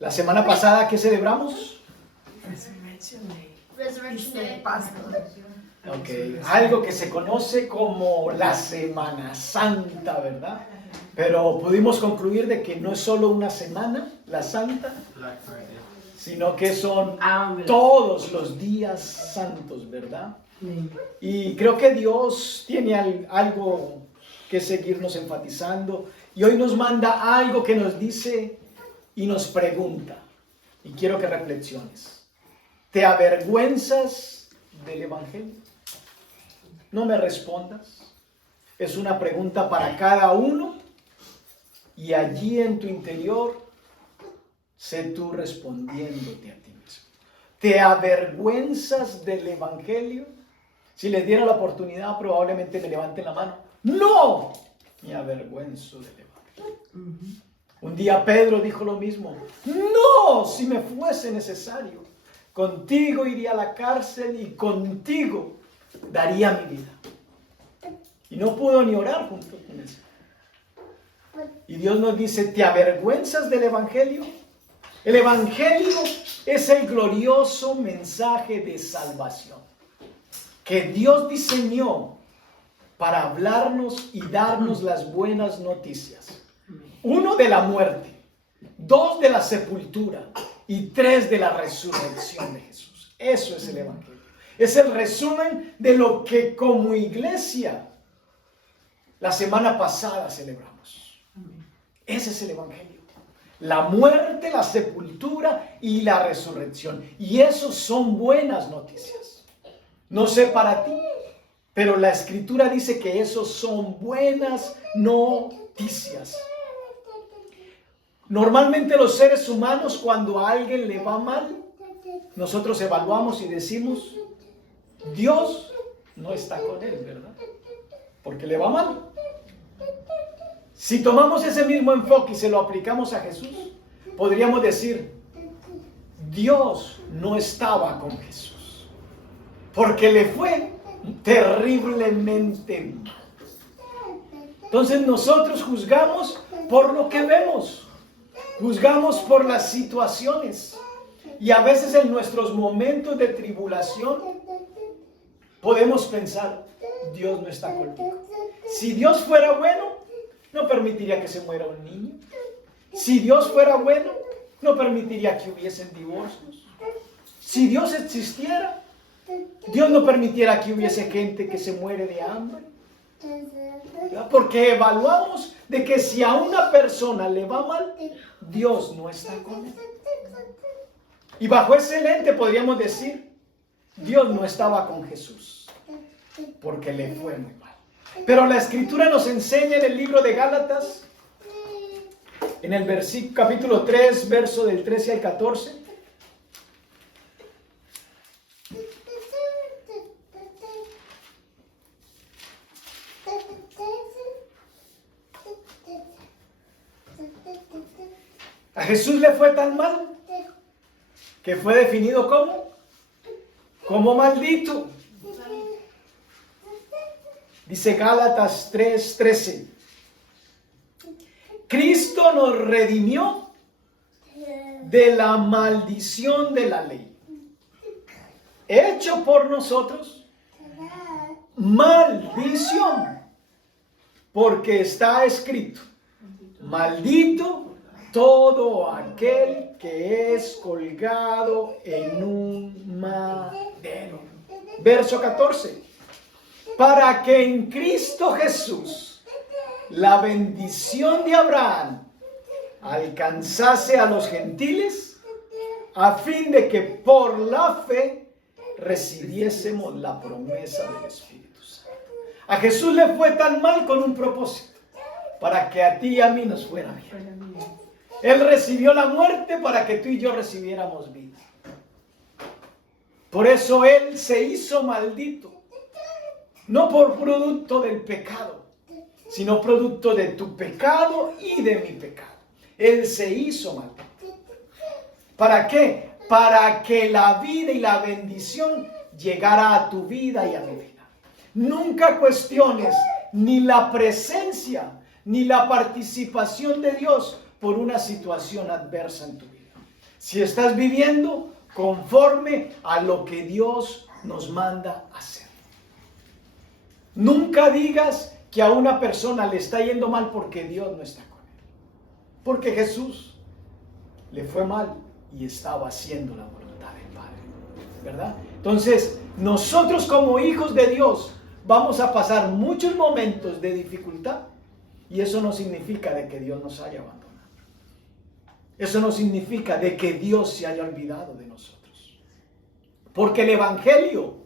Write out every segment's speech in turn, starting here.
La semana pasada, ¿qué celebramos? Resurrection Day. Okay. Algo que se conoce como la Semana Santa, ¿verdad? Pero pudimos concluir de que no es solo una semana, la Santa, sino que son todos los días santos, ¿verdad? Y creo que Dios tiene algo que seguirnos enfatizando. Y hoy nos manda algo que nos dice y nos pregunta. Y quiero que reflexiones. ¿Te avergüenzas del Evangelio? No me respondas. Es una pregunta para cada uno. Y allí en tu interior, sé tú respondiéndote a ti mismo. ¿Te avergüenzas del Evangelio? Si les diera la oportunidad, probablemente me levanten la mano. ¡No! Me avergüenzo del Evangelio. Un día Pedro dijo lo mismo. ¡No! Si me fuese necesario, contigo iría a la cárcel y contigo daría mi vida. Y no pudo ni orar junto con eso. Y Dios nos dice, ¿te avergüenzas del Evangelio? El Evangelio es el glorioso mensaje de salvación que Dios diseñó para hablarnos y darnos las buenas noticias. 1, de la muerte, 2, de la sepultura y 3, de la resurrección de Jesús. Eso es el Evangelio. Es el resumen de lo que como iglesia la semana pasada celebramos. Ese es el Evangelio. La muerte, la sepultura y la resurrección. Y esos son buenas noticias. No sé para ti, pero la Escritura dice que esos son buenas noticias. Normalmente los seres humanos, cuando a alguien le va mal, nosotros evaluamos y decimos, Dios no está con él, ¿verdad? Porque le va mal. Si tomamos ese mismo enfoque y se lo aplicamos a Jesús, podríamos decir, Dios no estaba con Jesús, porque le fue terriblemente mal. Entonces nosotros juzgamos por lo que vemos, juzgamos por las situaciones, y a veces en nuestros momentos de tribulación podemos pensar, Dios no está conmigo. Si Dios fuera bueno, no permitiría que se muera un niño. Si Dios fuera bueno, no permitiría que hubiesen divorcios. Si Dios existiera, Dios no permitiera que hubiese gente que se muere de hambre. Porque evaluamos de que si a una persona le va mal, Dios no está con él. Y bajo ese lente podríamos decir, Dios no estaba con Jesús, porque le fue muy mal. Pero la Escritura nos enseña en el libro de Gálatas, en el capítulo 3, verso del 13 al 14. A Jesús le fue tan mal que fue definido como maldito. Dice Gálatas 3:13. Cristo nos redimió de la maldición de la ley, hecho por nosotros maldición, porque está escrito, maldito todo aquel que es colgado en un madero. Verso 14. Para que en Cristo Jesús la bendición de Abraham alcanzase a los gentiles, a fin de que por la fe recibiésemos la promesa del Espíritu Santo. A Jesús le fue tan mal con un propósito, para que a ti y a mí nos fuera bien. Él recibió la muerte para que tú y yo recibiéramos vida. Por eso Él se hizo maldito. No por producto del pecado, sino producto de tu pecado y de mi pecado. Él se hizo maldito. ¿Para qué? Para que la vida y la bendición llegara a tu vida y a mi vida. Nunca cuestiones ni la presencia ni la participación de Dios por una situación adversa en tu vida. si estás viviendo conforme a lo que Dios nos manda hacer. Nunca digas que a una persona le está yendo mal porque Dios no está con él. Porque Jesús le fue mal y estaba haciendo la voluntad del Padre, ¿verdad? Entonces, nosotros como hijos de Dios vamos a pasar muchos momentos de dificultad y eso no significa de que Dios nos haya abandonado. Eso no significa de que Dios se haya olvidado de nosotros. Porque el Evangelio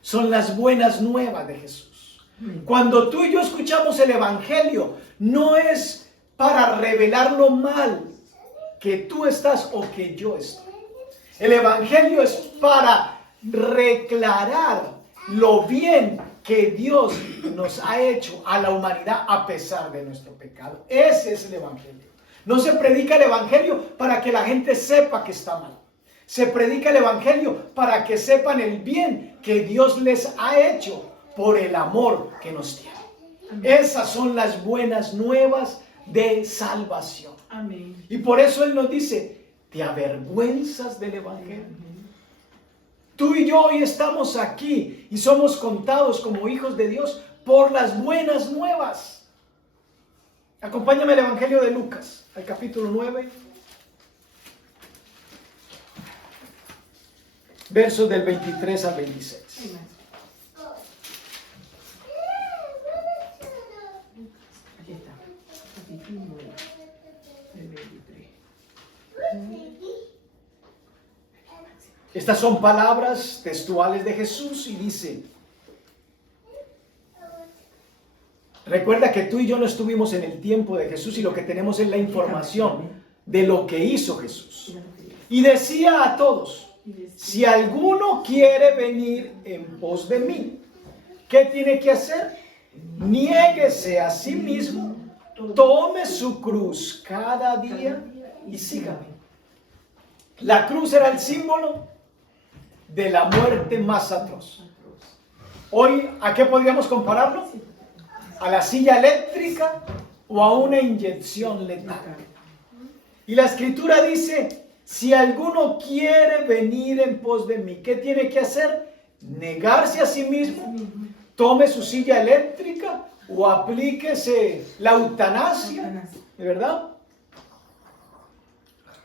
son las buenas nuevas de Jesús. Cuando tú y yo escuchamos el Evangelio, no es para revelar lo mal que tú estás o que yo estoy. El Evangelio es para reclarar lo bien que Dios nos ha hecho a la humanidad a pesar de nuestro pecado. Ese es el Evangelio. No se predica el Evangelio para que la gente sepa que está mal. Se predica el Evangelio para que sepan el bien que Dios les ha hecho por el amor que nos tiene. Esas son las buenas nuevas de salvación. Amén. Y por eso Él nos dice, ¿te avergüenzas del Evangelio? Tú y yo hoy estamos aquí y somos contados como hijos de Dios por las buenas nuevas. Acompáñame al Evangelio de Lucas, al capítulo 9, versos del 23 al 26. Aquí está, capítulo 9, del 23. Estas son palabras textuales de Jesús y dice, recuerda que tú y yo no estuvimos en el tiempo de Jesús y lo que tenemos es la información de lo que hizo Jesús. Y decía a todos, si alguno quiere venir en pos de mí, ¿qué tiene que hacer? Niéguese a sí mismo, tome su cruz cada día y sígame. La cruz era el símbolo de la muerte más atroz. Hoy, ¿a qué podríamos compararlo? ¿A la silla eléctrica o a una inyección letal? Y la Escritura dice, si alguno quiere venir en pos de mí, ¿qué tiene que hacer? Negarse a sí mismo, tome su silla eléctrica o aplíquese la eutanasia, ¿de verdad?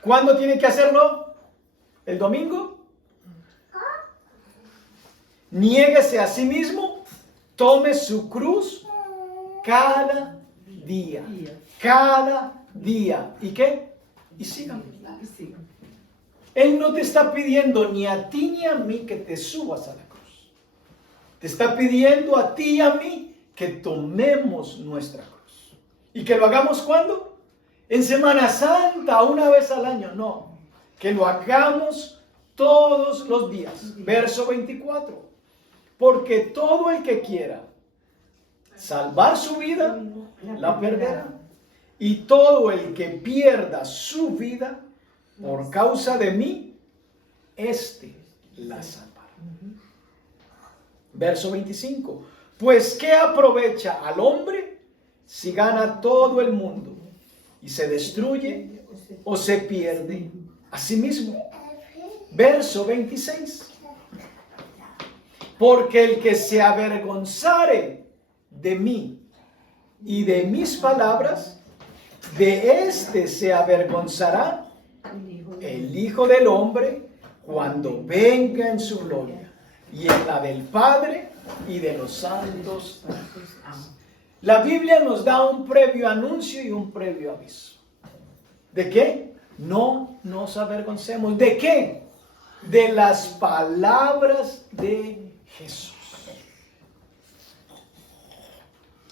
¿Cuándo tiene que hacerlo? ¿El domingo? Niéguese a sí mismo, tome su cruz cada día. Cada día. ¿Y qué? Y síganme. Él no te está pidiendo ni a ti ni a mí que te subas a la cruz. Te está pidiendo a ti y a mí que tomemos nuestra cruz. ¿Y que lo hagamos cuándo? En Semana Santa, una vez al año. No, que lo hagamos todos los días. Verso 24. Porque todo el que quiera salvar su vida, la perderá. Y todo el que pierda su vida por causa de mí, éste la salvará. Verso 25. Pues ¿qué aprovecha al hombre si gana todo el mundo y se destruye o se pierde a sí mismo? Verso 26. Porque el que se avergonzare de mí y de mis palabras, de éste se avergonzará el Hijo del Hombre cuando venga en su gloria y en la del Padre y de los santos. La Biblia nos da un previo anuncio y un previo aviso. ¿De qué? No nos avergoncemos. ¿De qué? De las palabras de Jesús.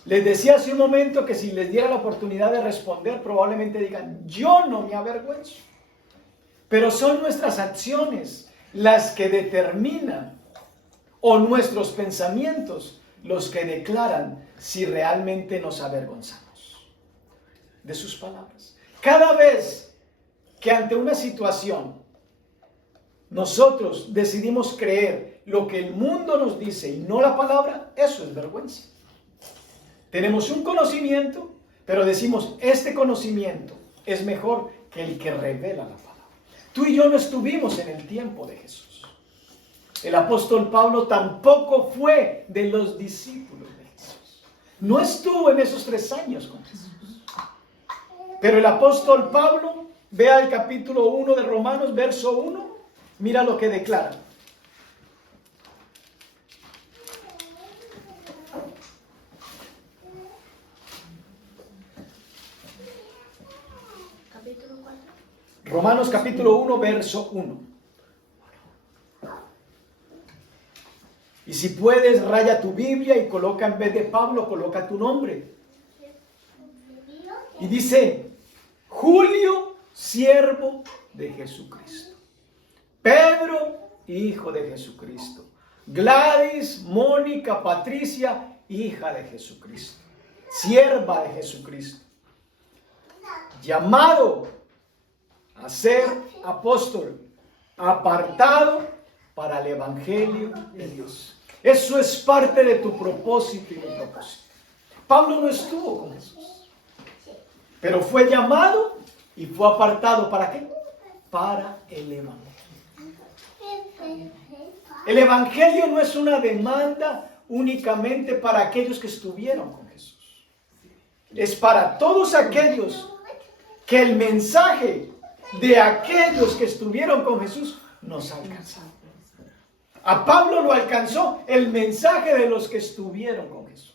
Les decía hace un momento que si les diera la oportunidad de responder, probablemente digan, yo no me avergüenzo. Pero son nuestras acciones las que determinan, o nuestros pensamientos los que declaran si realmente nos avergonzamos de sus palabras. Cada vez que ante una situación nosotros decidimos creer lo que el mundo nos dice y no la palabra, eso es vergüenza. Tenemos un conocimiento, pero decimos, este conocimiento es mejor que el que revela la palabra. Tú y yo no estuvimos en el tiempo de Jesús. El apóstol Pablo tampoco fue de los discípulos de Jesús. No estuvo en esos 3 años con Jesús. Pero el apóstol Pablo, vea el capítulo 1 de Romanos, verso 1, mira lo que declara. Capítulo 4. Romanos capítulo 1, verso 1. Y si puedes, raya tu Biblia y coloca en vez de Pablo, coloca tu nombre. Y dice, Julio, siervo de Jesucristo. Pedro, hijo de Jesucristo. Gladys, Mónica, Patricia, hija de Jesucristo. Sierva de Jesucristo. Llamado a ser apóstol, apartado para el evangelio de Dios. Eso es parte de tu propósito y mi propósito. Pablo no estuvo con Jesús, pero fue llamado y fue apartado. ¿Para qué? Para el evangelio. El evangelio no es una demanda únicamente para aquellos que estuvieron con Jesús. Es para todos aquellos que el mensaje de aquellos que estuvieron con Jesús nos alcanzó. A Pablo lo alcanzó el mensaje de los que estuvieron con Jesús.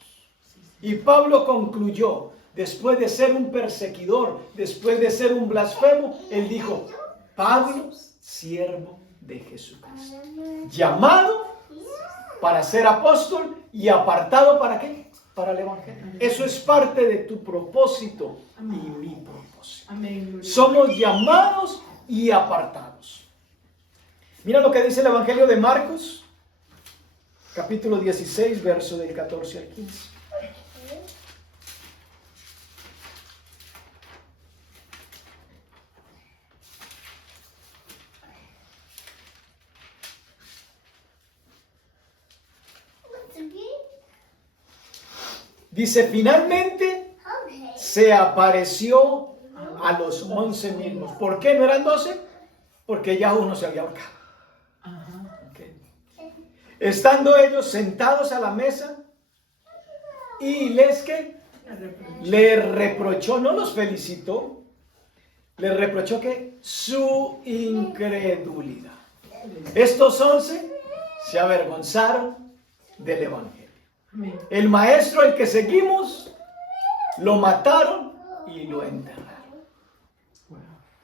Y Pablo concluyó, después de ser un perseguidor, después de ser un blasfemo, él dijo, Pablo, siervo de Jesucristo. Llamado para ser apóstol y apartado ¿para qué? Para el evangelio. Eso es parte de tu propósito y mi propósito. Somos llamados y apartados. Mira lo que dice el Evangelio de Marcos, capítulo 16, verso del 14 al 15. Dice, finalmente se apareció a los 11 mismos. ¿Por qué no eran 12? Porque ya uno se había ahorcado. Okay. Estando ellos sentados a la mesa y le reprochó, no los felicitó, le reprochó que su incredulidad. Estos 11 se avergonzaron del evangelio. El maestro al que seguimos lo mataron y lo enterraron.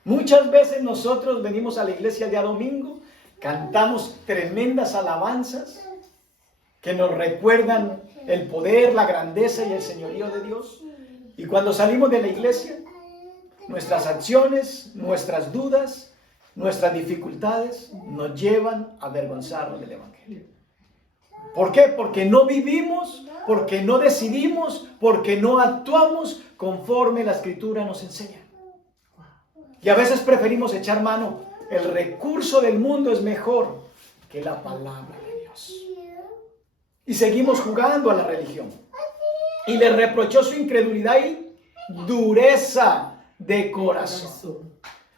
Muchas veces nosotros venimos a la iglesia día domingo, cantamos tremendas alabanzas que nos recuerdan el poder, la grandeza y el señorío de Dios. Y cuando salimos de la iglesia, nuestras acciones, nuestras dudas, nuestras dificultades nos llevan a avergonzarnos del evangelio. ¿Por qué? Porque no vivimos, porque no decidimos, porque no actuamos conforme la Escritura nos enseña. Y a veces preferimos echar mano. El recurso del mundo es mejor que la palabra de Dios. Y seguimos jugando a la religión. Y le reprochó su incredulidad y dureza de corazón.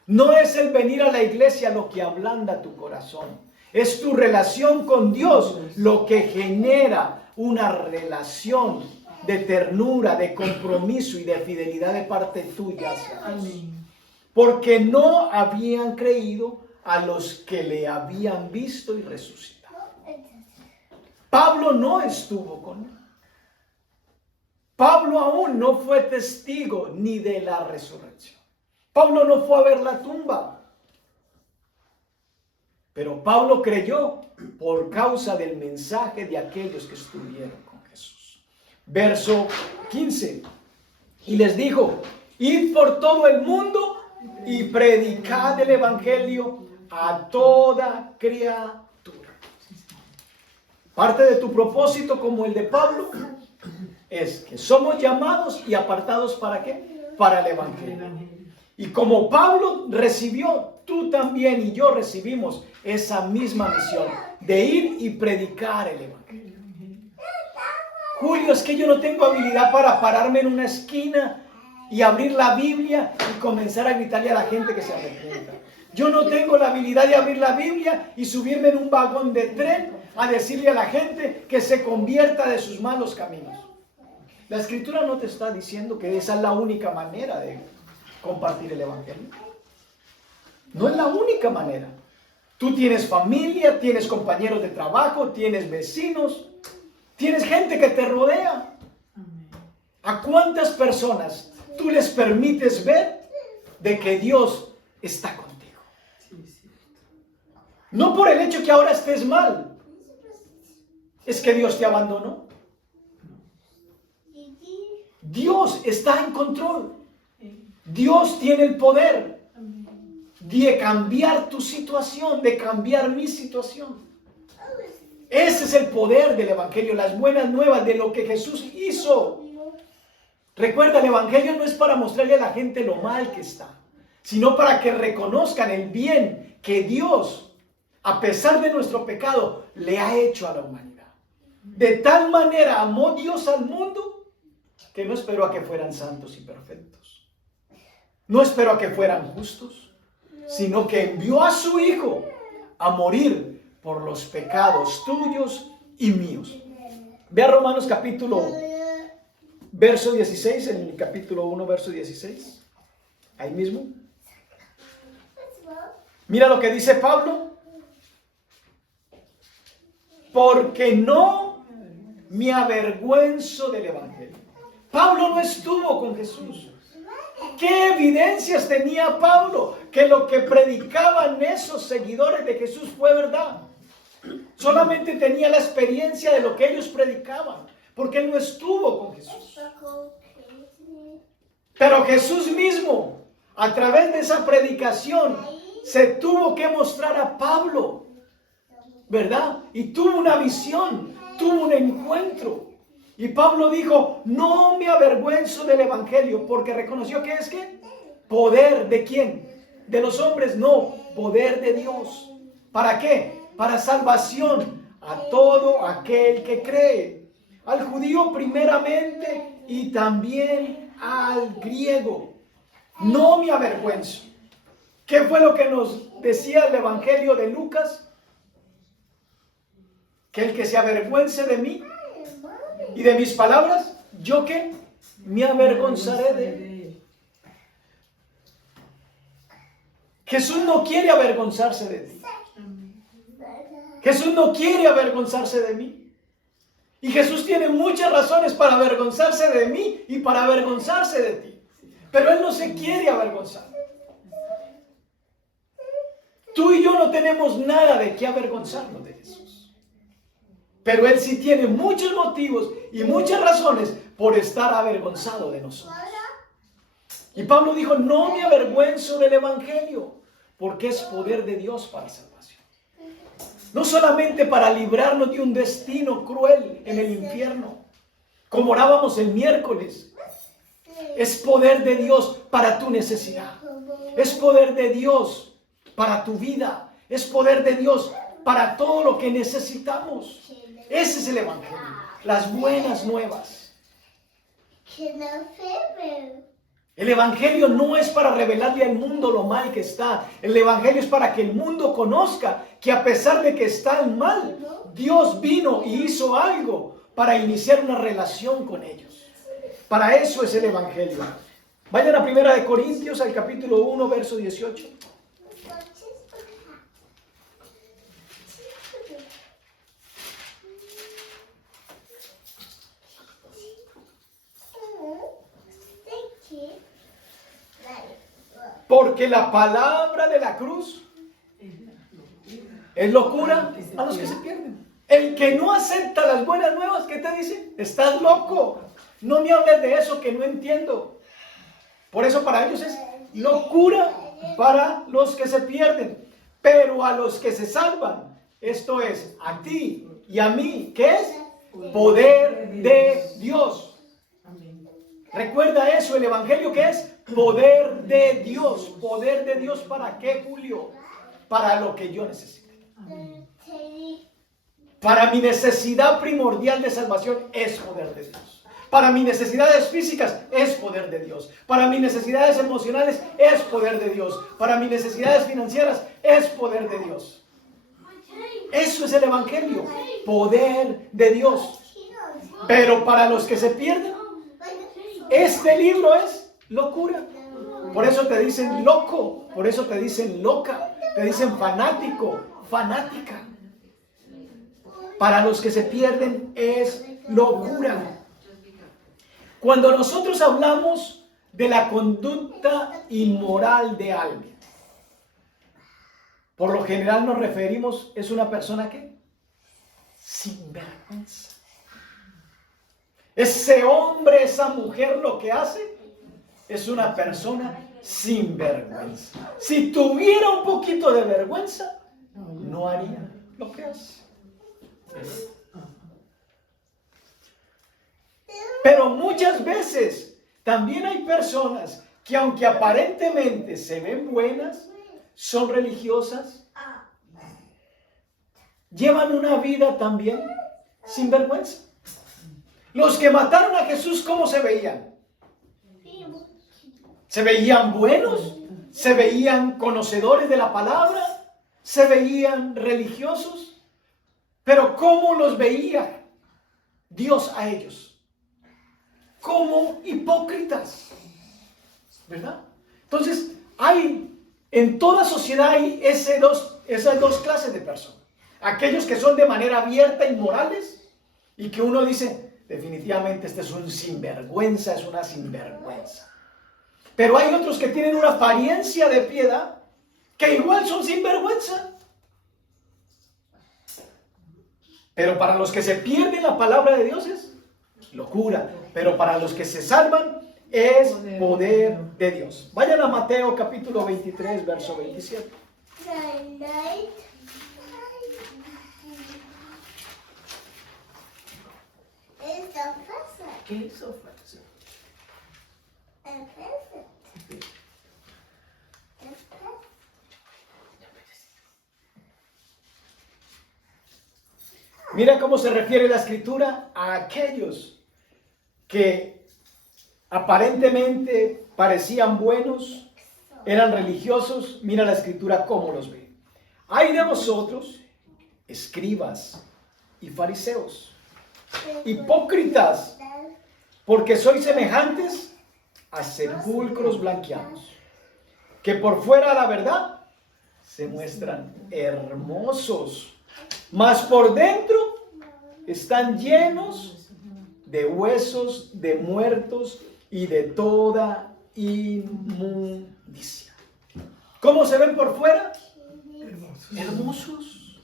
No es el venir a la iglesia lo que ablanda tu corazón. Es tu relación con Dios lo que genera una relación de ternura, de compromiso y de fidelidad de parte tuya hacia Dios. Porque no habían creído a los que le habían visto y resucitado. Pablo no estuvo con él. Pablo aún no fue testigo ni de la resurrección. Pablo no fue a ver la tumba. Pero Pablo creyó por causa del mensaje de aquellos que estuvieron con Jesús. Verso 15. Y les dijo, id por todo el mundo y predicad el evangelio a toda criatura. Parte de tu propósito como el de Pablo es que somos llamados y apartados ¿para qué? Para el evangelio. Y como Pablo recibió, tú también y yo recibimos esa misma misión de ir y predicar el evangelio. Julio, es que yo no tengo habilidad para pararme en una esquina y abrir la Biblia y comenzar a gritarle a la gente que se arrepienta. Yo no tengo la habilidad de abrir la Biblia y subirme en un vagón de tren a decirle a la gente que se convierta de sus malos caminos. La Escritura no te está diciendo que esa es la única manera de compartir el Evangelio. No es la única manera. Tú tienes familia, tienes compañeros de trabajo, tienes vecinos, tienes gente que te rodea. ¿A cuántas personas tú les permites ver de que Dios está contigo? No por el hecho que ahora estés mal, es que Dios te abandonó. Dios está en control. Dios tiene el poder de cambiar tu situación, de cambiar mi situación. Ese es el poder del Evangelio, las buenas nuevas de lo que Jesús hizo. Recuerda, el Evangelio no es para mostrarle a la gente lo mal que está, sino para que reconozcan el bien que Dios, a pesar de nuestro pecado, le ha hecho a la humanidad. De tal manera amó Dios al mundo que no esperó a que fueran santos y perfectos. No esperó a que fueran justos, sino que envió a su Hijo a morir por los pecados tuyos y míos. Ve a Romanos capítulo verso 16, en el capítulo 1, verso 16. Ahí mismo. Mira lo que dice Pablo. Porque no me avergüenzo del Evangelio. Pablo no estuvo con Jesús. ¿Qué evidencias tenía Pablo? Que lo que predicaban esos seguidores de Jesús fue verdad. Solamente tenía la experiencia de lo que ellos predicaban, porque él no estuvo con Jesús. Pero Jesús mismo, a través de esa predicación, se tuvo que mostrar a Pablo, ¿verdad? Y tuvo una visión, tuvo un encuentro. Y Pablo dijo, no me avergüenzo del Evangelio, porque reconoció que es ¿qué? Poder ¿de quién? De los hombres, no, poder de Dios. ¿Para qué? Para salvación a todo aquel que cree. Al judío primeramente y también al griego. No me avergüenzo. ¿Qué fue lo que nos decía el Evangelio de Lucas? Que el que se avergüence de mí y de mis palabras, ¿yo qué? Me avergonzaré de él. Jesús no quiere avergonzarse de ti. Jesús no quiere avergonzarse de mí. Y Jesús tiene muchas razones para avergonzarse de mí y para avergonzarse de ti. Pero Él no se quiere avergonzar. Tú y yo no tenemos nada de qué avergonzarnos de Jesús. Pero Él sí tiene muchos motivos y muchas razones por estar avergonzado de nosotros. Y Pablo dijo, no me avergüenzo del Evangelio, porque es poder de Dios para salvación. No solamente para librarnos de un destino cruel en el infierno, como orábamos el miércoles. Es poder de Dios para tu necesidad. Es poder de Dios para tu vida. Es poder de Dios para todo lo que necesitamos. Ese es el Evangelio. Las buenas nuevas. El Evangelio no es para revelarle al mundo lo mal que está. El Evangelio es para que el mundo conozca que a pesar de que están mal, Dios vino y hizo algo para iniciar una relación con ellos. Para eso es el Evangelio. Vayan a 1 Corintios, al capítulo 1, verso 18. Porque la palabra de la cruz es locura a los que se pierden. El que no acepta las buenas nuevas, ¿qué te dice? Estás loco. No me hables de eso que no entiendo. Por eso para ellos es locura para los que se pierden. Pero a los que se salvan, esto es a ti y a mí, ¿qué es? Poder de Dios. Recuerda eso, el Evangelio, ¿qué es? Poder de Dios. ¿Poder de Dios para qué, Julio? Para lo que yo necesito. Para mi necesidad primordial de salvación es poder de Dios. Para mis necesidades físicas es poder de Dios. Para mis necesidades emocionales es poder de Dios. Para mis necesidades financieras es poder de Dios. Eso es el evangelio, poder de Dios. Pero para los que se pierden, este libro es locura. Por eso te dicen loco, por eso te dicen loca, te dicen fanático, fanática. Para los que se pierden es locura. Cuando nosotros hablamos de la conducta inmoral de alguien, por lo general nos referimos, es una persona que sin vergüenza. Ese hombre, esa mujer lo que hace es una persona sin vergüenza. Si tuviera un poquito de vergüenza, no haría lo que hace. Pero muchas veces también hay personas que aunque aparentemente se ven buenas, son religiosas, llevan una vida también sin vergüenza. Los que mataron a Jesús, ¿cómo se veían? ¿Se veían buenos? ¿Se veían conocedores de la palabra? ¿Se veían religiosos? Pero ¿cómo los veía Dios a ellos? Como hipócritas, ¿verdad? Entonces, en toda sociedad hay esas dos clases de personas. Aquellos que son de manera abierta inmorales y que uno dice, definitivamente este es un sinvergüenza, es una sinvergüenza. Pero hay otros que tienen una apariencia de piedad que igual son sinvergüenza. Pero para los que se pierden la palabra de Dios es locura. Pero para los que se salvan es poder de Dios. Vayan a Mateo capítulo 23, verso 27. ¿Qué es ofensa? Mira cómo se refiere la escritura a aquellos que aparentemente parecían buenos, eran religiosos. Mira la escritura cómo los ve. Ay de vosotros, escribas y fariseos, hipócritas, porque sois semejantes a sepulcros blanqueados, que por fuera, la verdad, se muestran hermosos, mas por dentro están llenos de huesos de muertos y de toda inmundicia. ¿Cómo se ven por fuera? Hermosos.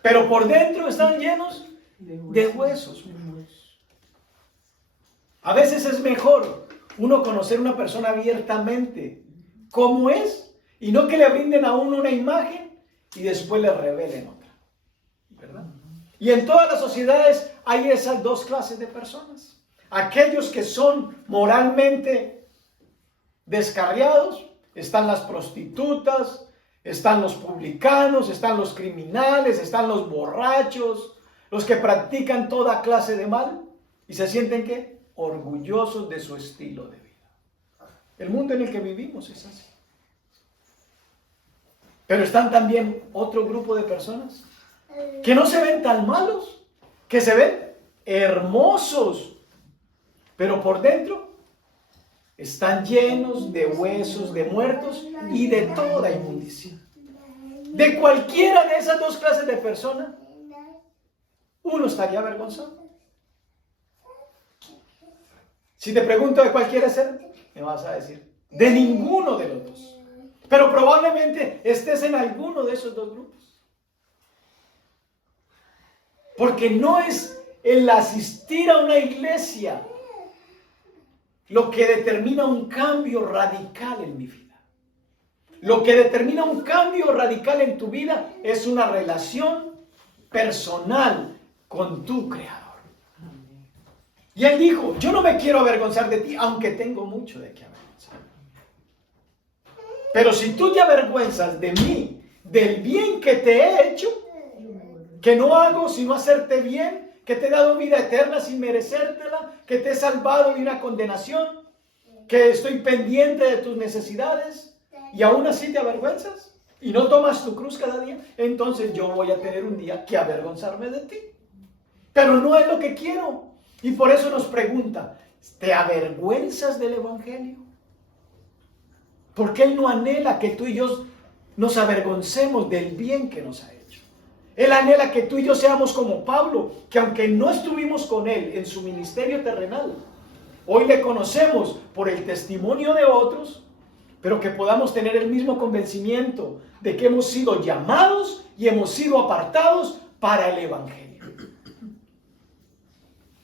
Pero por dentro están llenos de huesos. A veces es mejor uno conocer a una persona abiertamente cómo es y no que le brinden a uno una imagen y después le revelen otra, ¿verdad? Y en todas las sociedades hay esas dos clases de personas. Aquellos que son moralmente descarriados, están las prostitutas, están los publicanos, están los criminales, están los borrachos, los que practican toda clase de mal y se sienten ¿qué? Orgullosos de su estilo de vida. El mundo en el que vivimos es así. Pero están también otro grupo de personas que no se ven tan malos, que se ven hermosos, pero por dentro están llenos de huesos de muertos y de toda inmundicia. De cualquiera de esas dos clases de personas, uno estaría avergonzado. Si te pregunto de cuál quieres ser, me vas a decir, de ninguno de los dos. Pero probablemente estés en alguno de esos dos grupos. Porque no es el asistir a una iglesia lo que determina un cambio radical en mi vida. Lo que determina un cambio radical en tu vida es una relación personal con tu Creador. Y Él dijo, yo no me quiero avergonzar de ti, aunque tengo mucho de qué avergonzar. Pero si tú te avergüenzas de mí, del bien que te he hecho, que no hago sino hacerte bien, que te he dado vida eterna sin merecértela, que te he salvado de una condenación, que estoy pendiente de tus necesidades y aún así te avergüenzas y no tomas tu cruz cada día, entonces yo voy a tener un día que avergonzarme de ti. Pero no es lo que quiero. Y por eso nos pregunta, ¿te avergüenzas del Evangelio? Porque Él no anhela que tú y yo nos avergoncemos del bien que nos ha hecho. Él anhela que tú y yo seamos como Pablo, que aunque no estuvimos con Él en su ministerio terrenal, hoy le conocemos por el testimonio de otros, pero que podamos tener el mismo convencimiento de que hemos sido llamados y hemos sido apartados para el Evangelio.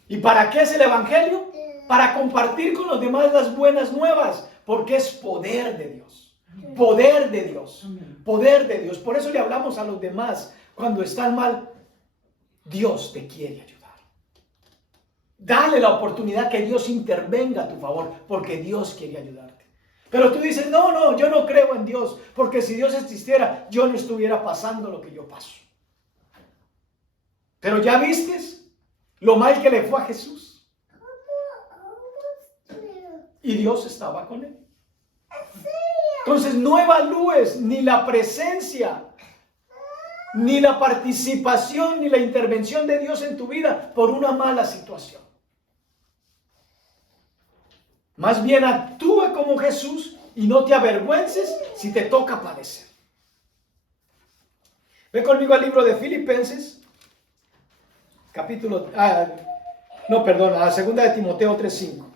¿Y para qué es el Evangelio? Para compartir con los demás las buenas nuevas, porque es poder de Dios. Poder de Dios. Poder de Dios. Por eso le hablamos a los demás cuando están mal. Dios te quiere ayudar. Dale la oportunidad que Dios intervenga a tu favor, porque Dios quiere ayudarte. Pero tú dices, no, yo no creo en Dios, porque si Dios existiera, yo no estuviera pasando lo que yo paso. Pero ya vistes lo mal que le fue a Jesús. Y Dios estaba con él. Entonces no evalúes ni la presencia, ni la participación, ni la intervención de Dios en tu vida por una mala situación. Más bien actúe como Jesús y no te avergüences si te toca padecer. Ve conmigo al libro de Filipenses. Segunda de Timoteo 3:5.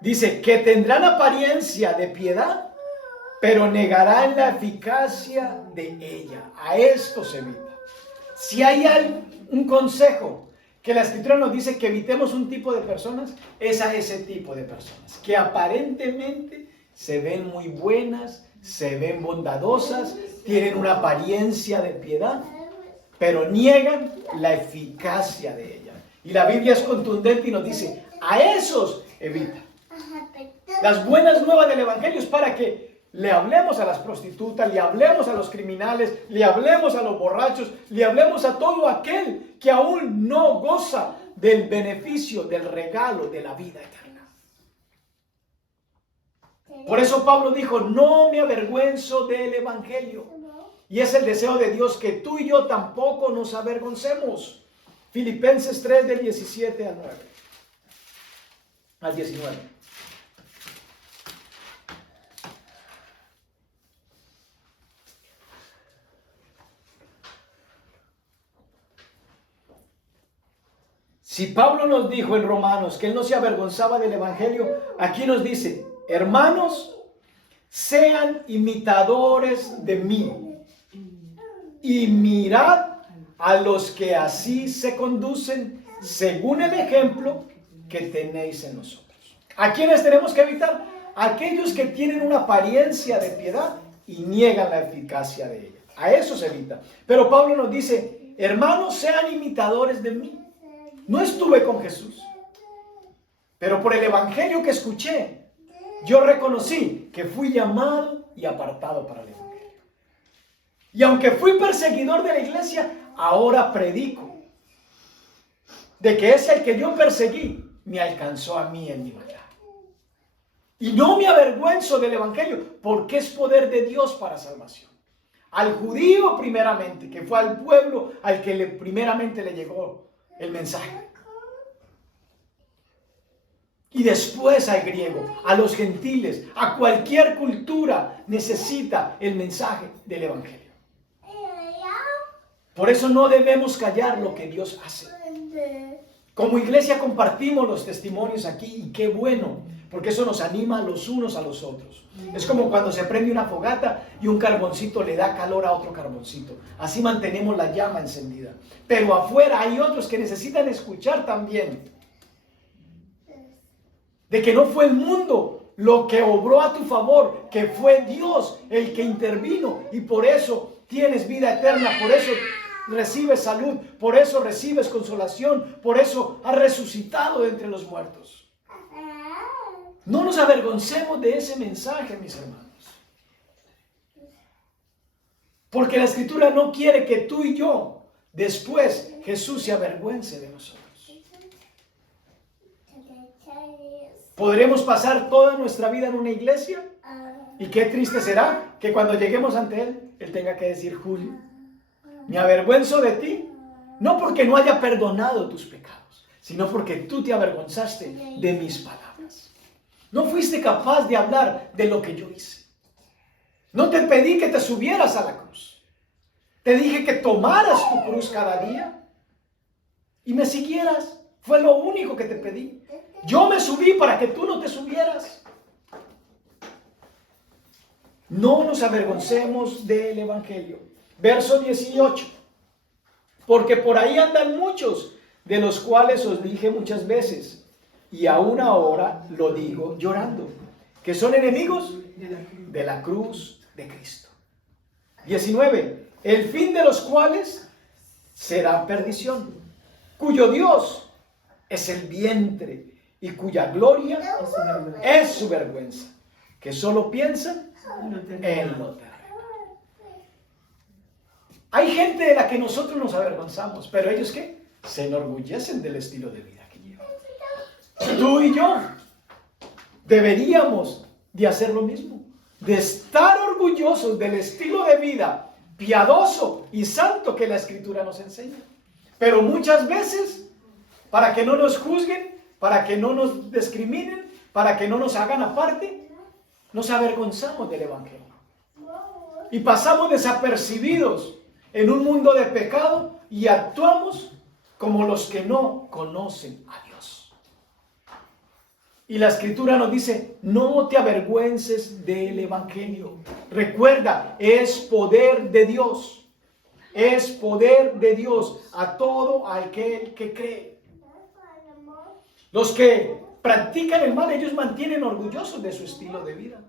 Dice que tendrán apariencia de piedad, pero negarán la eficacia de ella. A esto se evita. Si hay un consejo que la Escritura nos dice que evitemos un tipo de personas, es a ese tipo de personas, que aparentemente se ven muy buenas, se ven bondadosas, tienen una apariencia de piedad, pero niegan la eficacia de ella. Y la Biblia es contundente y nos dice, a esos evita. Las buenas nuevas del Evangelio es para que le hablemos a las prostitutas, le hablemos a los criminales, le hablemos a los borrachos, le hablemos a todo aquel que aún no goza del beneficio, del regalo de la vida eterna. Por eso Pablo dijo, no me avergüenzo del Evangelio. Y es el deseo de Dios que tú y yo tampoco nos avergoncemos. Filipenses 3 del 17 al 9. Al 19. Si Pablo nos dijo en Romanos que él no se avergonzaba del Evangelio, aquí nos dice, hermanos, sean imitadores de mí y mirad a los que así se conducen según el ejemplo que tenéis en nosotros. ¿A quiénes tenemos que evitar? Aquellos que tienen una apariencia de piedad y niegan la eficacia de ella. A eso se evita. Pero Pablo nos dice, hermanos, sean imitadores de mí. No estuve con Jesús, pero por el Evangelio que escuché, yo reconocí que fui llamado y apartado para el Evangelio. Y aunque fui perseguidor de la iglesia, ahora predico de que ese al que yo perseguí me alcanzó a mí en mi maldad. Y no me avergüenzo del Evangelio, porque es poder de Dios para salvación. Al judío primeramente, que fue al pueblo al que primeramente le llegó el mensaje. Y después al griego, a los gentiles, a cualquier cultura necesita el mensaje del Evangelio. Por eso no debemos callar lo que Dios hace. Como iglesia compartimos los testimonios aquí y qué bueno, porque eso nos anima los unos a los otros. Es como cuando se prende una fogata y un carboncito le da calor a otro carboncito. Así mantenemos la llama encendida. Pero afuera hay otros que necesitan escuchar también de que no fue el mundo lo que obró a tu favor, que fue Dios el que intervino, y por eso tienes vida eterna, por eso recibes salud, por eso recibes consolación, por eso has resucitado de entre los muertos. No nos avergoncemos de ese mensaje, mis hermanos. Porque la Escritura no quiere que tú y yo, después, Jesús se avergüence de nosotros. ¿Podremos pasar toda nuestra vida en una iglesia? Y qué triste será que cuando lleguemos ante Él, Él tenga que decir: Julio, me avergüenzo de ti, no porque no haya perdonado tus pecados, sino porque tú te avergonzaste de mis palabras. No fuiste capaz de hablar de lo que yo hice. No te pedí que te subieras a la cruz. Te dije que tomaras tu cruz cada día y me siguieras. Fue lo único que te pedí. Yo me subí para que tú no te subieras. No nos avergoncemos del Evangelio. Verso 18. Porque por ahí andan muchos, de los cuales os dije muchas veces, y aún ahora lo digo llorando, que son enemigos de la cruz de Cristo. 19. El fin de los cuales será perdición, cuyo Dios es el vientre y cuya gloria es su vergüenza, que solo piensan en lo terreno. Hay gente de la que nosotros nos avergonzamos, pero ellos ¿qué? Se enorgullecen del estilo de vida que llevan. Tú y yo deberíamos de hacer lo mismo, de estar orgullosos del estilo de vida piadoso y santo que la Escritura nos enseña. Pero muchas veces, para que no nos juzguen, para que no nos discriminen, para que no nos hagan aparte, nos avergonzamos del Evangelio. Y pasamos desapercibidos en un mundo de pecado y actuamos como los que no conocen a Dios. Y la Escritura nos dice: no te avergüences del Evangelio. Recuerda, es poder de Dios. Es poder de Dios a todo aquel que cree. Los que practican el mal, ellos mantienen orgullosos de su estilo de vida.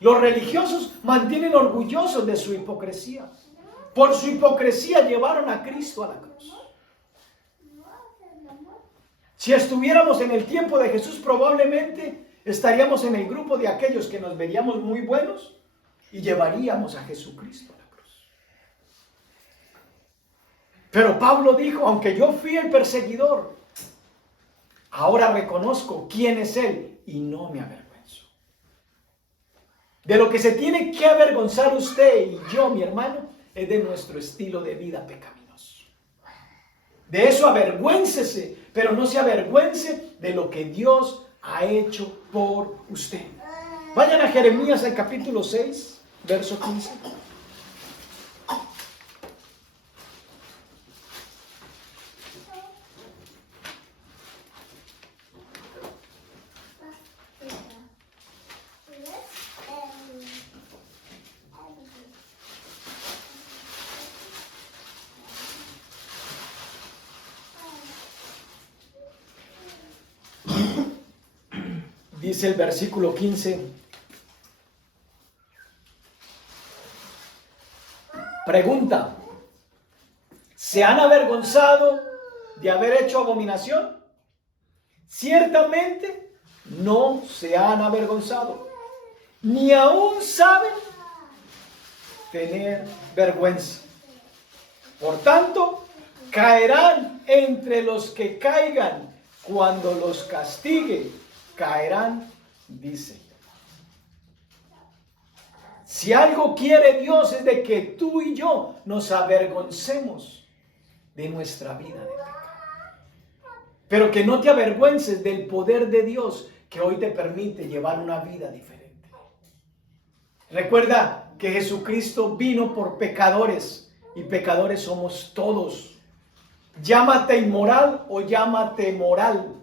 Los religiosos mantienen orgullosos de su hipocresía. Por su hipocresía llevaron a Cristo a la cruz. Si estuviéramos en el tiempo de Jesús, probablemente estaríamos en el grupo de aquellos que nos veríamos muy buenos y llevaríamos a Jesucristo a la cruz. Pero Pablo dijo: aunque yo fui el perseguidor, ahora reconozco quién es Él y no me avergüenzo. De lo que se tiene que avergonzar usted y yo, mi hermano, es de nuestro estilo de vida pecaminoso. De eso avergüéncese, pero no se avergüence de lo que Dios ha hecho por usted. Vayan a Jeremías, el capítulo 6, verso 15. Dice el versículo 15. Pregunta: ¿se han avergonzado de haber hecho abominación? Ciertamente no se han avergonzado, ni aún saben tener vergüenza. Por tanto, caerán entre los que caigan, cuando los castigue, caerán, dice. Si algo quiere Dios es de que tú y yo nos avergoncemos de nuestra vida de pecado. Pero que no te avergüences del poder de Dios que hoy te permite llevar una vida diferente. Recuerda que Jesucristo vino por pecadores y pecadores somos todos. Llámate inmoral o llámate moral.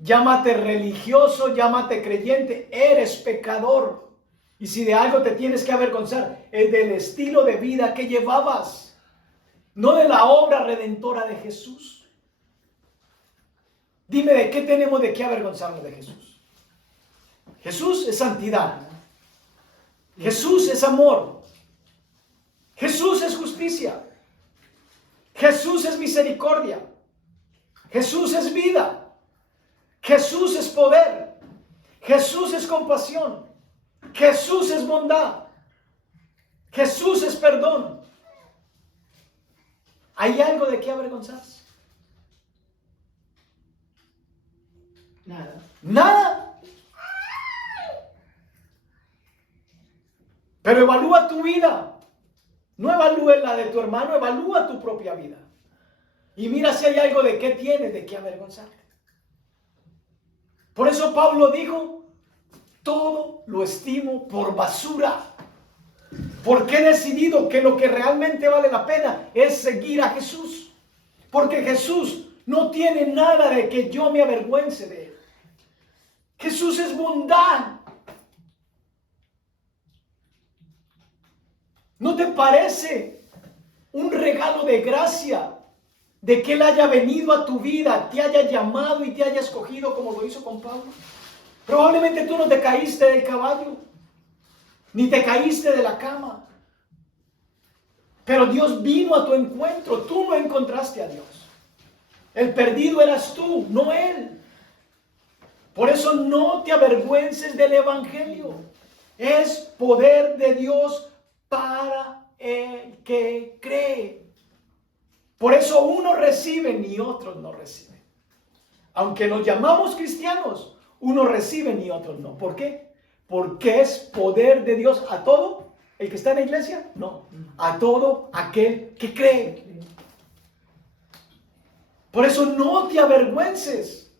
Llámate religioso, llámate creyente, eres pecador. Y si de algo te tienes que avergonzar, es del estilo de vida que llevabas, no de la obra redentora de Jesús. Dime, ¿de qué tenemos de qué avergonzarnos de Jesús? Jesús es santidad. Jesús es amor. Jesús es justicia. Jesús es misericordia. Jesús es vida. Jesús es poder. Jesús es compasión. Jesús es bondad. Jesús es perdón. ¿Hay algo de qué avergonzarse? Nada. Nada. Pero evalúa tu vida. No evalúes la de tu hermano, evalúa tu propia vida. Y mira si hay algo de qué tienes, de qué avergonzarte. Por eso Pablo dijo, todo lo estimo por basura. Porque he decidido que lo que realmente vale la pena es seguir a Jesús. Porque Jesús no tiene nada de que yo me avergüence de él. Jesús es bondad. ¿No te parece un regalo de gracia de que Él haya venido a tu vida, te haya llamado y te haya escogido como lo hizo con Pablo? Probablemente tú no te caíste del caballo, ni te caíste de la cama. Pero Dios vino a tu encuentro, tú no encontraste a Dios. El perdido eras tú, no Él. Por eso no te avergüences del Evangelio. Es poder de Dios para el que cree. Por eso unos reciben y otros no reciben. Aunque nos llamamos cristianos, unos reciben y otros no. ¿Por qué? Porque es poder de Dios a todo el que está en la iglesia. No, a todo aquel que cree. Por eso no te avergüences.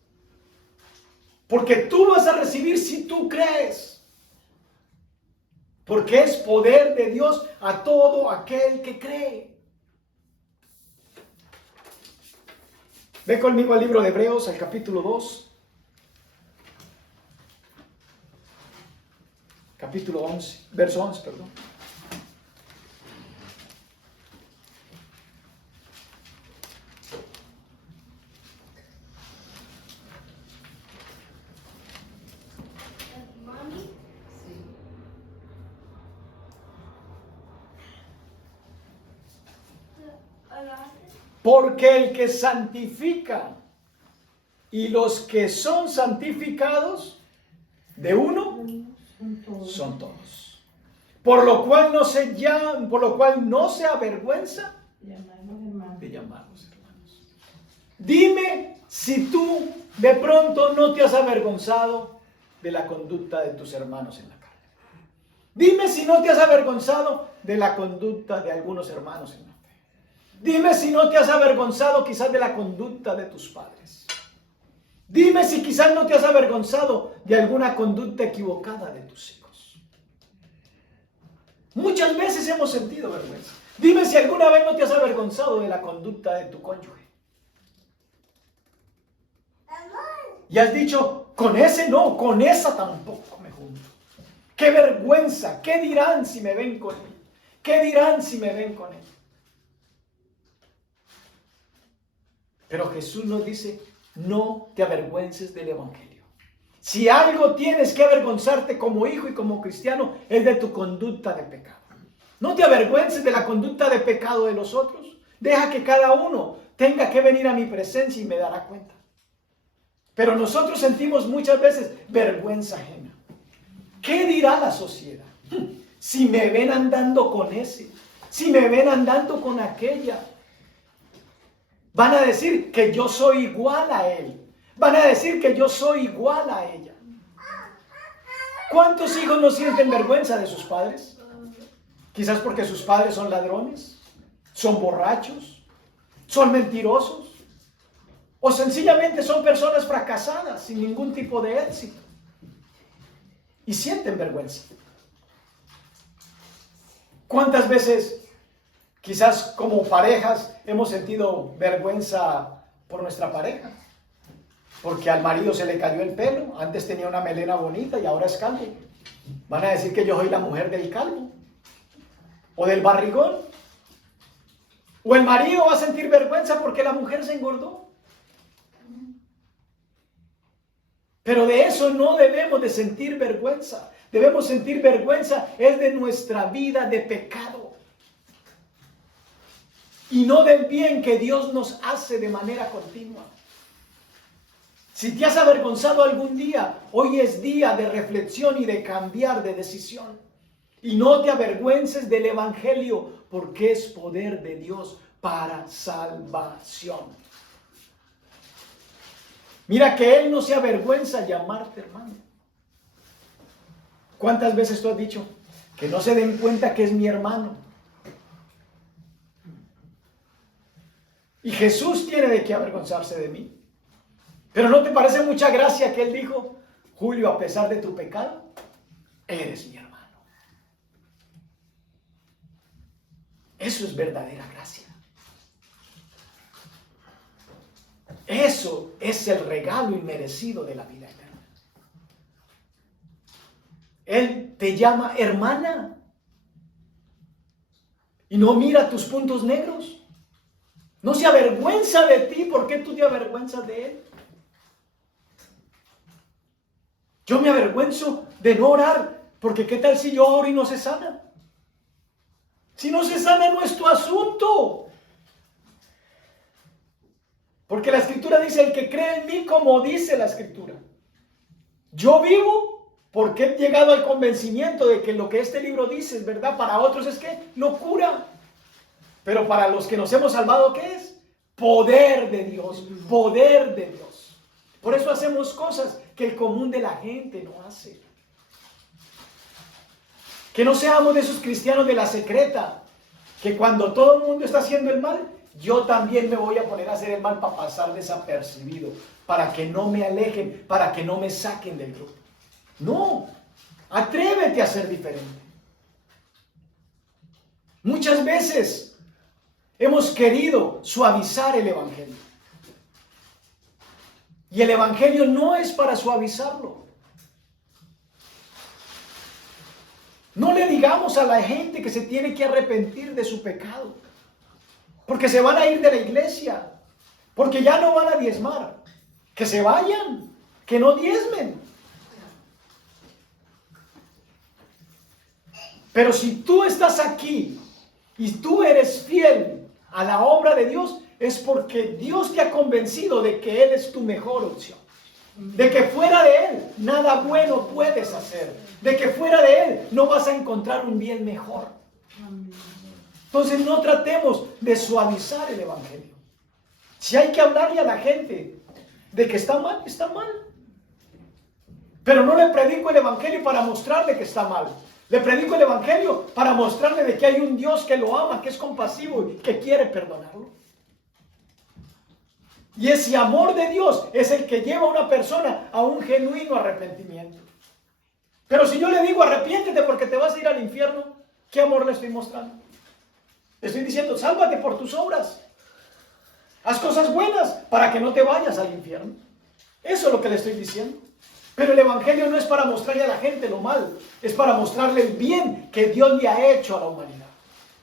Porque tú vas a recibir si tú crees. Porque es poder de Dios a todo aquel que cree. Ve conmigo al libro de Hebreos, al capítulo 2. Capítulo 11, verso 11, perdón. Porque el que santifica y los que son santificados de uno son todos. Por lo cual no se avergüenza de llamarlos hermanos. Dime si tú de pronto no te has avergonzado de la conducta de tus hermanos en la carne. Dime si no te has avergonzado de la conducta de algunos hermanos en la fe. Dime si no te has avergonzado quizás de la conducta de tus padres. Dime si quizás no te has avergonzado de alguna conducta equivocada de tus hijos. Muchas veces hemos sentido vergüenza. Dime si alguna vez no te has avergonzado de la conducta de tu cónyuge. Y has dicho, con ese no, con esa tampoco me junto. Qué vergüenza, ¿qué dirán si me ven con él? ¿Qué dirán si me ven con él? Pero Jesús nos dice, no te avergüences del Evangelio. Si algo tienes que avergonzarte como hijo y como cristiano, es de tu conducta de pecado. No te avergüences de la conducta de pecado de los otros. Deja que cada uno tenga que venir a mi presencia y me dará cuenta. Pero nosotros sentimos muchas veces vergüenza ajena. ¿Qué dirá la sociedad? Si me ven andando con ese, si me ven andando con aquella. Van a decir que yo soy igual a él. Van a decir que yo soy igual a ella. ¿Cuántos hijos no sienten vergüenza de sus padres? Quizás porque sus padres son ladrones, son borrachos, son mentirosos, o sencillamente son personas fracasadas sin ningún tipo de éxito. Y sienten vergüenza. ¿Cuántas veces, quizás como parejas, hemos sentido vergüenza por nuestra pareja? Porque al marido se le cayó el pelo. Antes tenía una melena bonita y ahora es calvo. Van a decir que yo soy la mujer del calvo o del barrigón. O el marido va a sentir vergüenza porque la mujer se engordó. Pero de eso no debemos de sentir vergüenza. Debemos sentir vergüenza es de nuestra vida de pecado. Y no del bien que Dios nos hace de manera continua. Si te has avergonzado algún día, hoy es día de reflexión y de cambiar de decisión. Y no te avergüences del Evangelio, porque es poder de Dios para salvación. Mira que Él no se avergüenza llamarte hermano. ¿Cuántas veces tú has dicho que no se den cuenta que es mi hermano? Y Jesús tiene de qué avergonzarse de mí. Pero ¿no te parece mucha gracia que Él dijo, Julio, a pesar de tu pecado, eres mi hermano? Eso es verdadera gracia. Eso es el regalo inmerecido de la vida eterna. Él te llama hermana y no mira tus puntos negros. No se avergüenza de ti. ¿Por qué tú te avergüenzas de Él? Yo me avergüenzo de no orar, porque ¿qué tal si yo oro y no se sana? Si no se sana no es tu asunto. Porque la Escritura dice, el que cree en mí, como dice la Escritura. Yo vivo porque he llegado al convencimiento de que lo que este libro dice es verdad. Para otros es que locura. Pero para los que nos hemos salvado, ¿qué es? Poder de Dios, poder de Dios. Por eso hacemos cosas que el común de la gente no hace. Que no seamos de esos cristianos de la secreta, que cuando todo el mundo está haciendo el mal, yo también me voy a poner a hacer el mal para pasar desapercibido, para que no me alejen, para que no me saquen del grupo. No, atrévete a ser diferente. Muchas veces hemos querido suavizar el Evangelio. Y el Evangelio no es para suavizarlo. No le digamos a la gente que se tiene que arrepentir de su pecado, porque se van a ir de la iglesia, porque ya no van a diezmar. Que se vayan, que no diezmen. Pero si tú estás aquí y tú eres fiel a la obra de Dios, es porque Dios te ha convencido de que Él es tu mejor opción. De que fuera de Él nada bueno puedes hacer. De que fuera de Él no vas a encontrar un bien mejor. Entonces no tratemos de suavizar el Evangelio. Si hay que hablarle a la gente de que está mal, está mal. Pero no le predico el Evangelio para mostrarle que está mal. Le predico el Evangelio para mostrarle de que hay un Dios que lo ama, que es compasivo y que quiere perdonarlo. Y ese amor de Dios es el que lleva a una persona a un genuino arrepentimiento. Pero si yo le digo arrepiéntete porque te vas a ir al infierno, ¿qué amor le estoy mostrando? Le estoy diciendo sálvate por tus obras. Haz cosas buenas para que no te vayas al infierno. Eso es lo que le estoy diciendo. Pero el Evangelio no es para mostrarle a la gente lo mal, es para mostrarle el bien que Dios le ha hecho a la humanidad.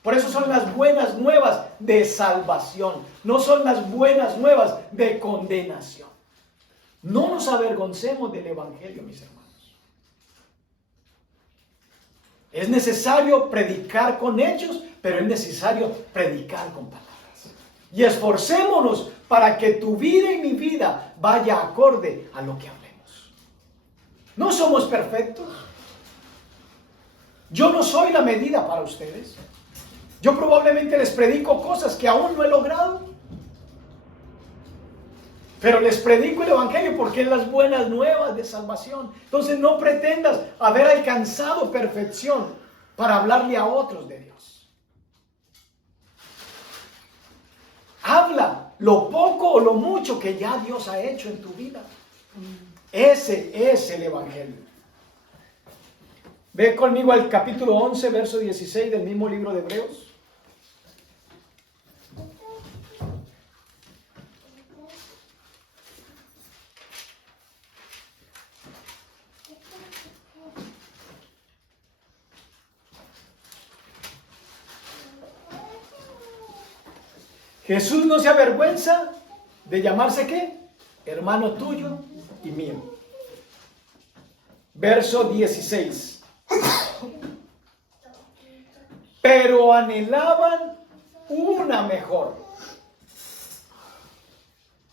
Por eso son las buenas nuevas de salvación, no son las buenas nuevas de condenación. No nos avergoncemos del Evangelio, mis hermanos. Es necesario predicar con hechos, pero es necesario predicar con palabras. Y esforcémonos para que tu vida y mi vida vaya acorde a lo que hablemos. No somos perfectos. Yo no soy la medida para ustedes. Yo probablemente les predico cosas que aún no he logrado. Pero les predico el Evangelio porque es las buenas nuevas de salvación. Entonces no pretendas haber alcanzado perfección para hablarle a otros de Dios. Habla lo poco o lo mucho que ya Dios ha hecho en tu vida. Ese es el Evangelio. Ve conmigo al capítulo 11, verso 16 del mismo libro de Hebreos. Jesús no se avergüenza de llamarse ¿qué? Hermano tuyo y mío. verso 16. Pero anhelaban una mejor,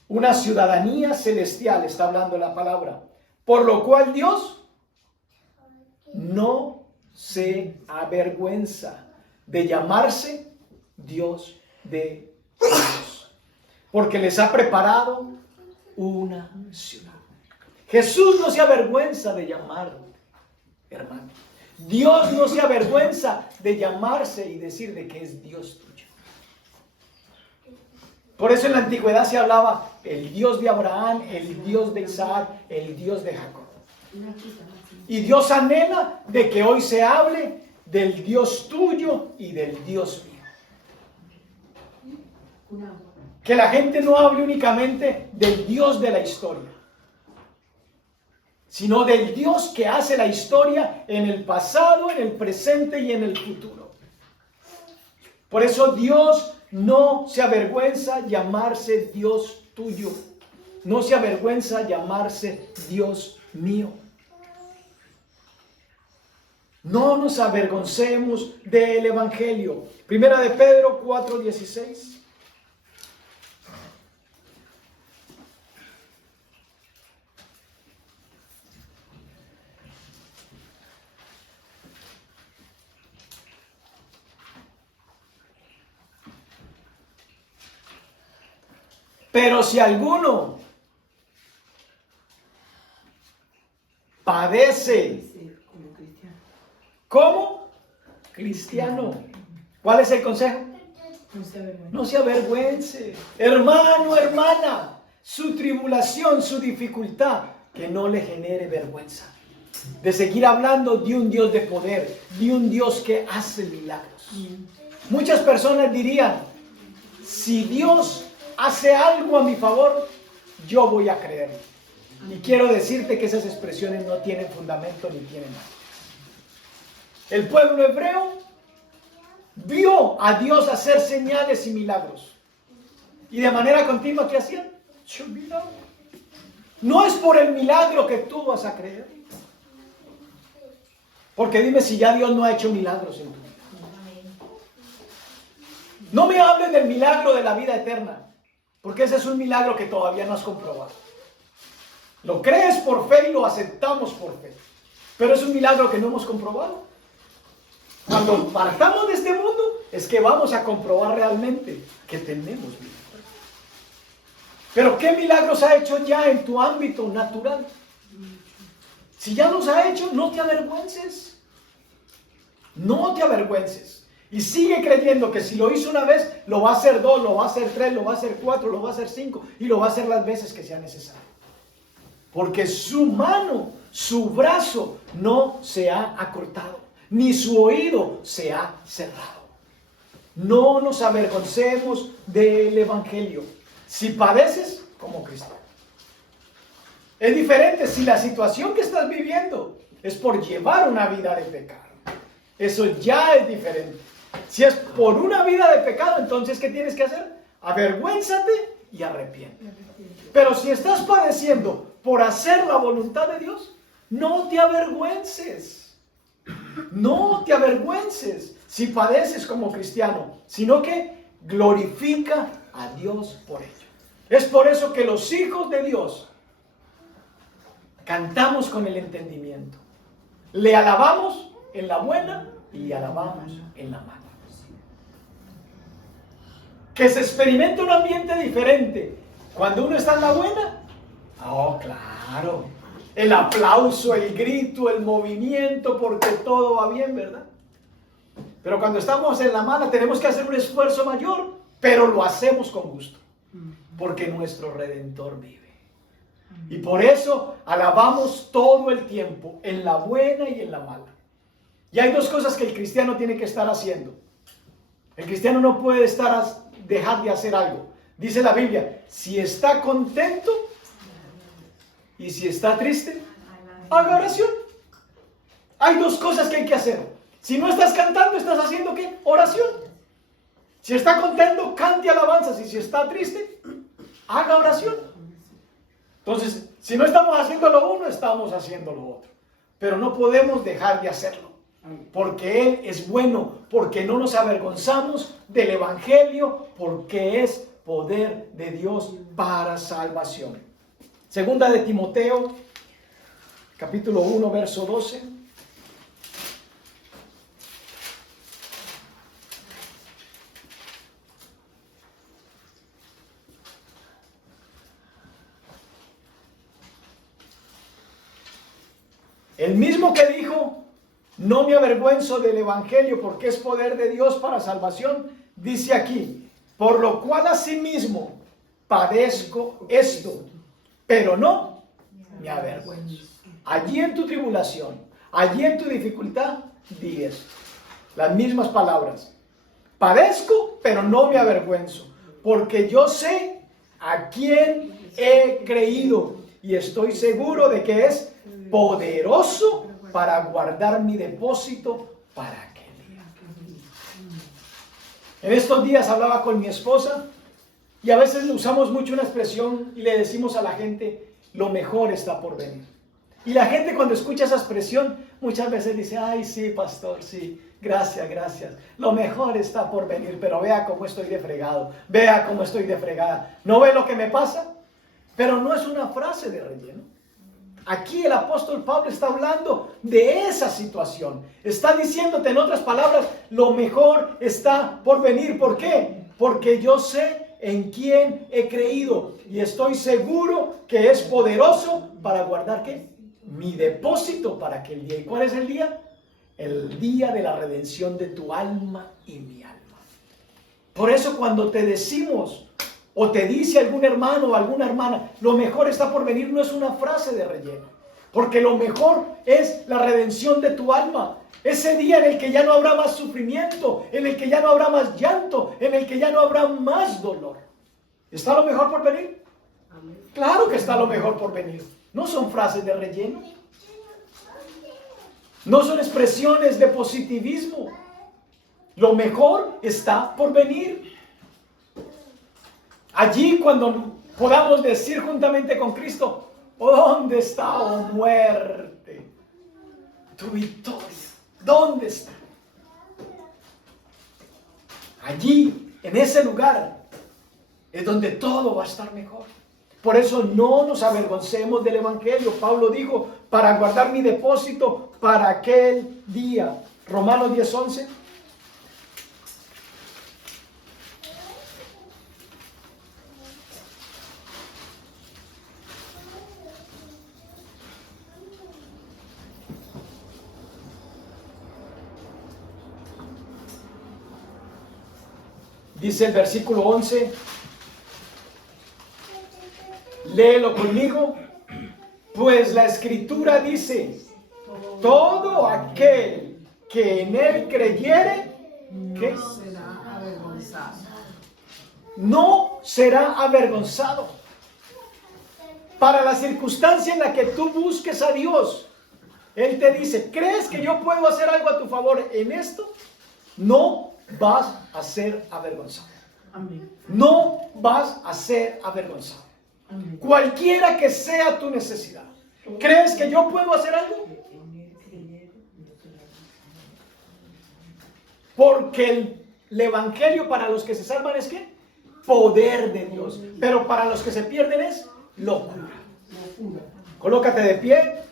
una ciudadanía celestial, está hablando la palabra, por lo cual Dios no se avergüenza de llamarse Dios de ellos, porque les ha preparado una ciudad. Jesús no se avergüenza de llamar hermano. Dios no se avergüenza de llamarse y decir de que es Dios tuyo. Por eso en la antigüedad se hablaba el Dios de Abraham, el Dios de Isaac, el Dios de Jacob. Y Dios anhela de que hoy se hable del Dios tuyo y del Dios mío. Que la gente no hable únicamente del Dios de la historia, sino del Dios que hace la historia en el pasado, en el presente y en el futuro. Por eso Dios no se avergüenza llamarse Dios tuyo. No se avergüenza llamarse Dios mío. No nos avergoncemos del Evangelio. Primera de Pedro 4:16. Pero si alguno padece como cristiano, ¿cuál es el consejo? No se avergüence. Hermano, hermana, su tribulación, su dificultad, que no le genere vergüenza de seguir hablando de un Dios de poder, de un Dios que hace milagros. Muchas personas dirían, si Dios hace algo a mi favor, yo voy a creer. Y quiero decirte que esas expresiones no tienen fundamento ni tienen nada. El pueblo hebreo vio a Dios hacer señales y milagros. Y de manera continua, ¿qué hacían? No es por el milagro que tú vas a creer. Porque dime si ya Dios no ha hecho milagros en tu vida. No me hables del milagro de la vida eterna, porque ese es un milagro que todavía no has comprobado. Lo crees por fe y lo aceptamos por fe, pero es un milagro que no hemos comprobado. Cuando partamos de este mundo es que vamos a comprobar realmente que tenemos vida. Pero ¿qué milagros ha hecho ya en tu ámbito natural? Si ya los ha hecho, no te avergüences. No te avergüences. Y sigue creyendo que si lo hizo una vez, lo va a hacer 2, lo va a hacer 3, lo va a hacer 4, lo va a hacer 5 y lo va a hacer las veces que sea necesario. Porque su mano, su brazo no se ha acortado, ni su oído se ha cerrado. No nos avergoncemos del Evangelio. Si padeces, como cristiano. Es diferente si la situación que estás viviendo es por llevar una vida de pecado. Eso ya es diferente. Si es por una vida de pecado, entonces ¿qué tienes que hacer? Avergüénzate y arrepiéntete. Pero si estás padeciendo por hacer la voluntad de Dios, no te avergüences. No te avergüences si padeces como cristiano, sino que glorifica a Dios por ello. Es por eso que los hijos de Dios cantamos con el entendimiento. Le alabamos en la buena y le alabamos en la mala. Que se experimente un ambiente diferente cuando uno está en la buena. Oh, claro. El aplauso, el grito, el movimiento, porque todo va bien, ¿verdad? Pero cuando estamos en la mala tenemos que hacer un esfuerzo mayor, pero lo hacemos con gusto, porque nuestro Redentor vive. Y por eso alabamos todo el tiempo, en la buena y en la mala. Y hay dos cosas que el cristiano tiene que estar haciendo. El cristiano no puede dejar de hacer algo. Dice la Biblia, si está contento y si está triste, haga oración. Hay dos cosas que hay que hacer. Si no estás cantando, ¿estás haciendo qué? Oración. Si está contento, cante alabanzas. Y si está triste, haga oración. Entonces, si no estamos haciendo lo uno, estamos haciendo lo otro. pero no podemos dejar de hacerlo. Porque Él es bueno, porque no nos avergonzamos del Evangelio, porque es poder de Dios para salvación. Segunda de Timoteo, capítulo 1, verso 12. El mismo que dijo, no me avergüenzo del Evangelio porque es poder de Dios para salvación, dice aquí, por lo cual asimismo padezco esto, pero no me avergüenzo. Allí en tu tribulación, allí en tu dificultad, di esto. Las mismas palabras. Padezco, pero no me avergüenzo, porque yo sé a quién he creído y estoy seguro de que es poderoso para guardar mi depósito para aquel día. En estos días hablaba con mi esposa y a veces usamos mucho una expresión y le decimos a la gente, lo mejor está por venir. Y la gente cuando escucha esa expresión muchas veces dice, ay sí pastor, sí, gracias, gracias. Lo mejor está por venir, pero vea cómo estoy de fregado, vea cómo estoy de fregada. ¿No ve lo que me pasa? Pero no es una frase de relleno. Aquí el apóstol Pablo está hablando de esa situación. Está diciéndote en otras palabras, lo mejor está por venir. ¿Por qué? Porque yo sé en quién he creído y estoy seguro que es poderoso para guardar ¿qué? Mi depósito para aquel día. ¿Y cuál es el día? El día de la redención de tu alma y mi alma. Por eso cuando te decimos o te dice algún hermano o alguna hermana, lo mejor está por venir, no es una frase de relleno. Porque lo mejor es la redención de tu alma. Ese día en el que ya no habrá más sufrimiento, en el que ya no habrá más llanto, en el que ya no habrá más dolor. ¿Está lo mejor por venir? Claro que está lo mejor por venir. No son frases de relleno. No son expresiones de positivismo. Lo mejor está por venir. Allí cuando podamos decir juntamente con Cristo, ¿oh, dónde está, oh muerte, tu victoria? ¿Dónde está? Allí, en ese lugar, es donde todo va a estar mejor. Por eso no nos avergoncemos del Evangelio. Pablo dijo, para guardar mi depósito para aquel día. Romanos 10:11. Dice el versículo 11, léelo conmigo, pues la Escritura dice, todo aquel que en él creyere, ¿qué? No será avergonzado. Para la circunstancia en la que tú busques a Dios, Él te dice, ¿crees que yo puedo hacer algo a tu favor en esto? No vas a ser avergonzado. Amén. No vas a ser avergonzado. Amén. Cualquiera que sea tu necesidad. ¿Crees que yo puedo hacer algo? Porque el evangelio para los que se salvan es ¿qué? Poder de Dios. Pero para los que se pierden es locura. Colócate de pie.